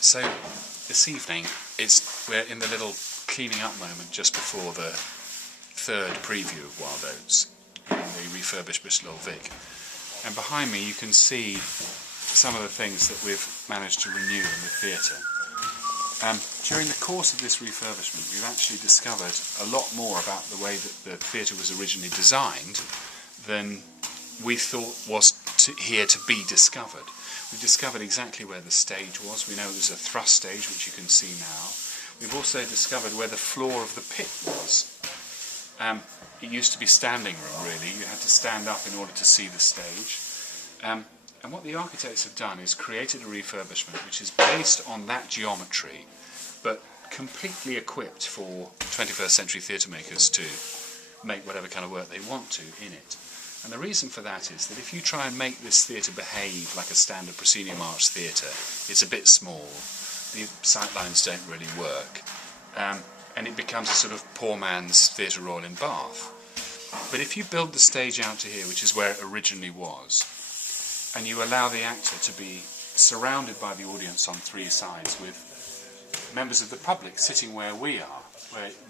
So this evening we're in the little cleaning up moment just before the third preview of Wild Oats in the refurbished Bristol Old Vic, and behind me you can see some of the things that we've managed to renew in the theatre. During the course of this refurbishment we've actually discovered a lot more about the way that the theatre was originally designed than we thought was here to be discovered. We've discovered exactly where the stage was. We know it was a thrust stage, which you can see now. We've also discovered where the floor of the pit was. It used to be standing room, really. You had to stand up in order to see the stage. And what the architects have done is created a refurbishment which is based on that geometry, but completely equipped for 21st century theatre makers to make whatever kind of work they want to in it. And the reason for that is that if you try and make this theatre behave like a standard proscenium arch theatre, it's a bit small, the sightlines don't really work, and it becomes a sort of poor man's Theatre Royal in Bath. But if you build the stage out to here, which is where it originally was, and you allow the actor to be surrounded by the audience on three sides with members of the public sitting where we are,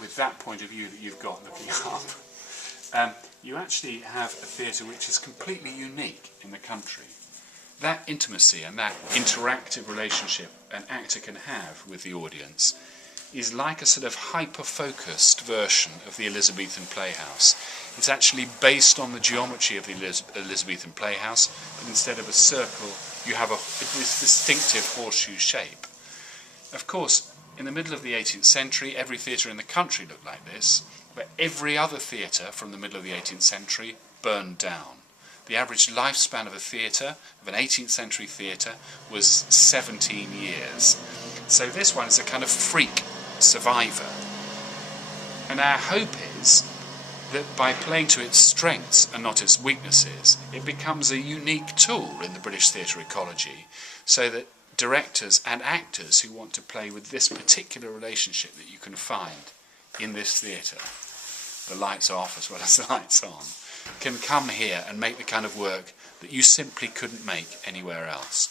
with that point of view that you've got looking up, you actually have a theatre which is completely unique in the country. That intimacy and that interactive relationship an actor can have with the audience is like a sort of hyper-focused version of the Elizabethan playhouse. It's actually based on the geometry of the Elizabethan playhouse, but instead of a circle you have this distinctive horseshoe shape. Of course, in the middle of the 18th century, every theatre in the country looked like this, but every other theatre from the middle of the 18th century burned down. The average lifespan of a theatre, of an 18th century theatre, was 17 years. So this one is a kind of freak survivor. And our hope is that by playing to its strengths and not its weaknesses, it becomes a unique tool in the British theatre ecology, so that directors and actors who want to play with this particular relationship that you can find in this theatre, the lights off as well as the lights on, can come here and make the kind of work that you simply couldn't make anywhere else.